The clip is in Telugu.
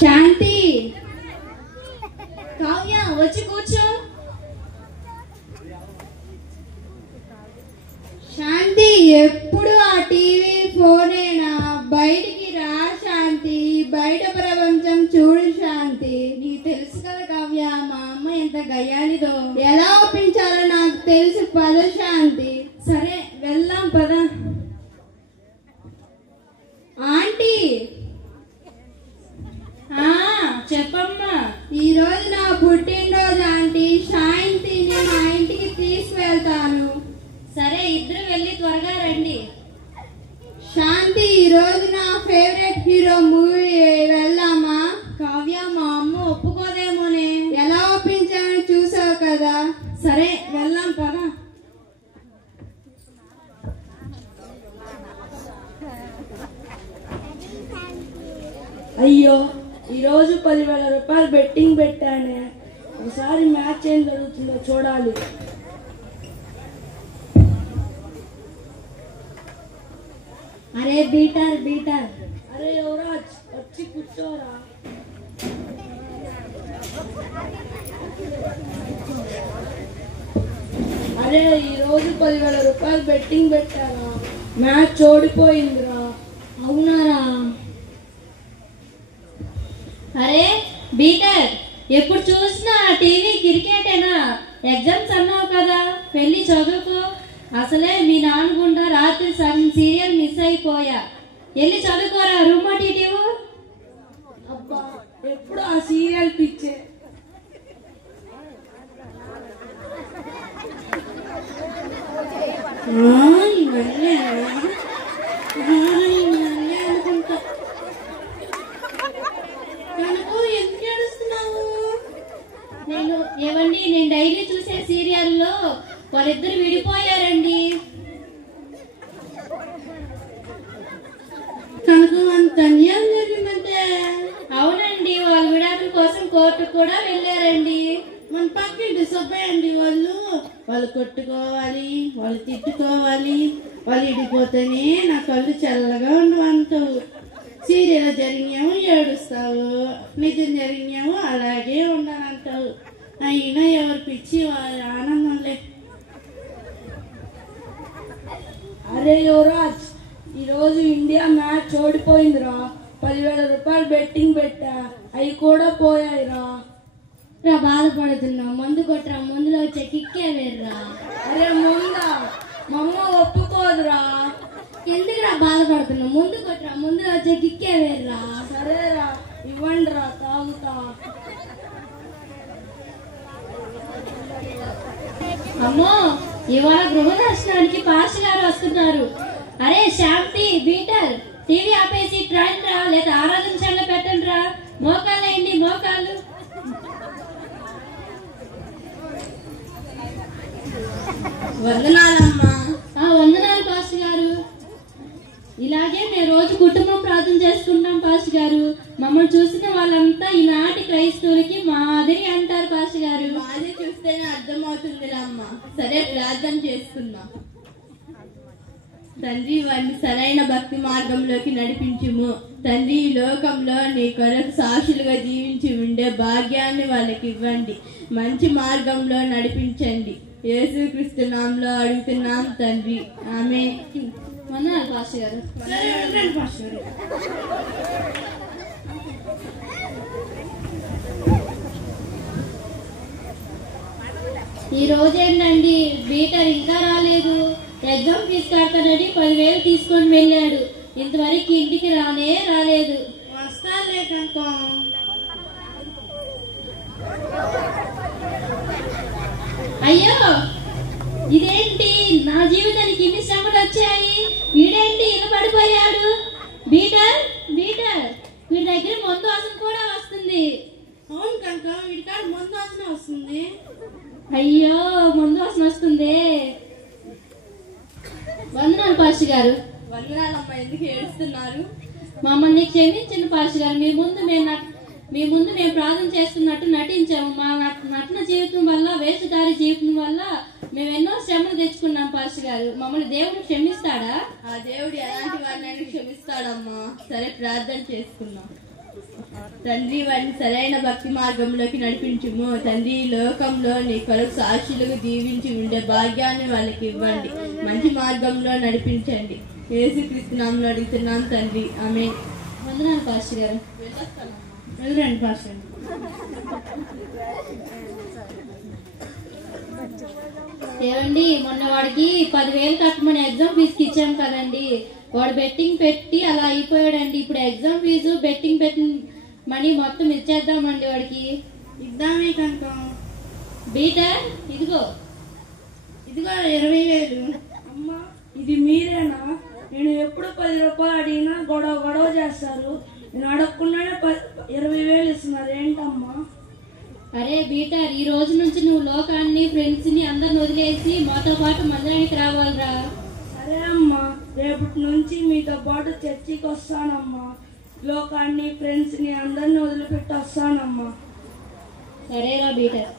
శాంతి, కావ్య వచ్చి కూర్చో. శాంతి, ఎప్పుడు ఆ టీవీ ఫోనేనా? బయటికి రా శాంతి, బయట ప్రపంచం చూడు శాంతి. నీకు తెలుసు కదా కావ్య, మా అమ్మ ఎంత గయ్యాలిదో. ఎలా ఒప్పించాలో నాకు తెలుసు. పద శాంతి. సరే వెళ్దాం పద. ఆంటీ, చెప్పమ్మా. ఈ రోజు నా పుట్టినరోజు ఆంటీ. శాంతిని మా ఇంటికి తీసుకువెళ్తాను. సరే, ఇద్దరు వెళ్ళి త్వరగా రండి. శాంతి, ఈ రోజు నా ఫేవరెట్ హీరో మూవీ వెళ్దామా? కావ్య, మా అమ్మ ఒప్పుకోదేమోనే. ఎలా ఒప్పించామని చూసావు కదా. సరే వెళ్దాం పద. అయ్యో, ఈరోజు 10,000 రూపాయలు బెట్టింగ్ పెట్టానే. ఒకసారి మ్యాచ్ ఏం జరుగుతుందో చూడాలి. అరే బీటర్ బీటర్. అరే యువరాజ్, వచ్చి కూర్చోరా. అరే, ఈరోజు 10,000 రూపాయలు బెట్టింగ్ పెట్టారా. మ్యాచ్ ఓడిపోయిందిరా. అవునారా? అరే బీటర్, ఎప్పుడు చూసినా టీవీ క్రికెటేనా? ఎగ్జామ్స్ అన్నావు కదా, వెళ్ళి చదువుకో. అసలే మీ నాన్న గుండా రాత్రి సీరియల్ మిస్ అయిపోయా. వెళ్ళి చదువుకోరా. రూమ్ టీటీవు. అబ్బా, ఎప్పుడు ఆ సీరియల్ పిచ్చే. అనుకుంటా. ఎందుకు ఏడుస్తున్నావు? నేను డైలీ చూసే సీరియల్లో వాళ్ళిద్దరు విడిపోయారండి. తనకు అంత అన్యాయం జరిగిందంటే? అవునండి, వాళ్ళ విడాకుల కోసం కోర్టు కూడా వెళ్ళారండి. మన పక్కింటి సుబ్బయ్య అండి, వాళ్ళు కొట్టుకోవాలి, వాళ్ళు తిట్టుకోవాలి, వాళ్ళు ఇడిపోతేనే నా కళ్ళు చల్లగా ఉండవంటావు. సీరియల్ జరిగినాము ఏడుస్తావు, నిజం జరిగినాము అలాగే ఉండనంటావు. అయినా ఎవరు పిచ్చి వాళ్ళ ఆనందంలే. అరే యువరాజ్, ఈరోజు ఇండియా మ్యాచ్ ఓడిపోయిందిరా. 10,000 రూపాయలు బెట్టింగ్ పెట్టా, అవి కూడా పోయాయిరా. రా, బాధపడుతున్నా. మందు కొట్టరా, మందులో వచ్చే కిక్కే వేర్రా. అరే ముందా, మా అమ్మ ఒప్పుకోదురా. ఎందుకురా బాధపడుతున్నా? ముందు కొట్టరా, ముందులో వచ్చే కిక్కే వేర్రా. సరేరా, ఇవ్వండి రా, తాగుతా. అమ్మో, ఇవాళ గృహదర్శనానికి పాస్టర్ గారు వస్తున్నారు. అరే శాంతి, బీటర్, టీవీ ఆపేసి ట్రైన్ రా, లేదా ఆరాధన ఛానల్ పెట్టండి రా. మోకాళ్ళు వేయండి, మోకాళ్ళు. వందనాలమ్మా. వందనాలు పాస్టర్ గారు. ఇలాగే మేము రోజు కుటుంబం ప్రార్థన చేసుకుంటాం పాస్టర్ గారు. మమ్మల్ని చూసిన వాళ్ళంతా ఈనాటి క్రైస్తవులకి మాదిరి అంటారు పాస్టర్ గారు. మాది చూస్తేనే అర్థమవుతుంది అమ్మా. సరే, ప్రార్థన చేసుకుందాం. తండ్రి, వారిని సరైన భక్తి మార్గంలోకి నడిపించుము. తండ్రి, ఈ లోకంలో నీ కొరకు సాక్షులుగా జీవించి ఉండే భాగ్యాన్ని వాళ్ళకి ఇవ్వండి. మంచి మార్గంలో నడిపించండి. యేసుక్రీస్తు నామములో అడుగుతున్నాం తండ్రి, ఆమేన్. వందనాలు పాస్టర్ గారు. ఈ రోజేంటండి బీటర్ ఇంకా రాలేదు. ఎగ్జామ్ ఫీజు కడతానని 10,000 తీసుకొని వెళ్ళాడు. ఇంతవరకు ఇంటికి రాలేదు. వస్తాలే కనుకో. అయ్యో, ఇదేంటి? నా జీవితానికి ఇన్ని శ్రమలు వచ్చాయి. వీడేంటి ఇలా పడిపోయాడు? బీటర్ బీటర్, వీడి దగ్గర మందు వాసన కూడా వస్తుంది. అవును కనుక, వీడికాడ మందు వాసన వస్తుంది. అయ్యో, మందు వాసన వస్తుంది. వందనాలు పాస్టర్ గారు. వందనాలమ్మా. ఎందుకు ఏడుస్తున్నారు? మమ్మల్ని క్షమించండి పాస్టర్ గారు. మీ ముందు మేము ప్రార్థన చేస్తున్నట్టు నటించాము. మా నటన జీవితం వల్ల, వేషధారి జీవితం వల్ల మేము ఎన్నో శ్రమలు తెచ్చుకున్నాం పాస్టర్ గారు. మమ్మల్ని దేవుడు క్షమిస్తాడా? ఆ దేవుడు ఎలాంటి వారినైనా క్షమిస్తాడమ్మా. సరే, ప్రార్థన చేసుకున్నాం. తండ్రి వారిని సరైన భక్తి మార్గంలోకి నడిపించుము. తండ్రి లోకంలో నీ కొరకు సాక్షులకు దీవించి ఉండే భాగ్యాన్ని వాళ్ళకి ఇవ్వండి. మంచి మార్గంలో నడిపించండి. యేసుక్రీస్తు నామములో అడుగుతున్నాం తండ్రి, ఆమేన్. వందనాలు పాస్టర్ గారు. వెళ్ళండి పాస్టర్. ఏమండి, మొన్న వాడికి 10,000 కట్టమని ఎగ్జామ్ ఫీజుకి ఇచ్చాం కదండి. వాడు బెట్టింగ్ పెట్టి అలా అయిపోయాడండి. ఇప్పుడు ఎగ్జామ్ ఫీజు బెట్టింగ్ పెట్టి మనీ మొత్తం ఇచ్చేద్దామండి వాడికి. ఇద్దామే కనుక. బీటర్ ఇదిగో 20,000. అమ్మా, ఇది మీరేనా? నేను ఎప్పుడు 10 రూపాయలు అడిగినా గొడవ చేస్తారు. నేను అడగకుండానే 20,000 ఇస్తున్నారు ఏంటమ్మా? అరే బీటర్, ఈ రోజు నుంచి నువ్వు లోకాన్ని, ఫ్రెండ్స్ ని అందరిని వదిలేసి మాతో పాటు మందిరానికి రావాలిరా. సరే అమ్మా, రేపటి నుంచి మీతో పాటు చర్చికి వస్తానమ్మా. లోకాన్ని, ఫ్రెండ్స్ ని అందరిని వదిలిపెట్టి వస్తానమ్మా. సరేరా బీటర్.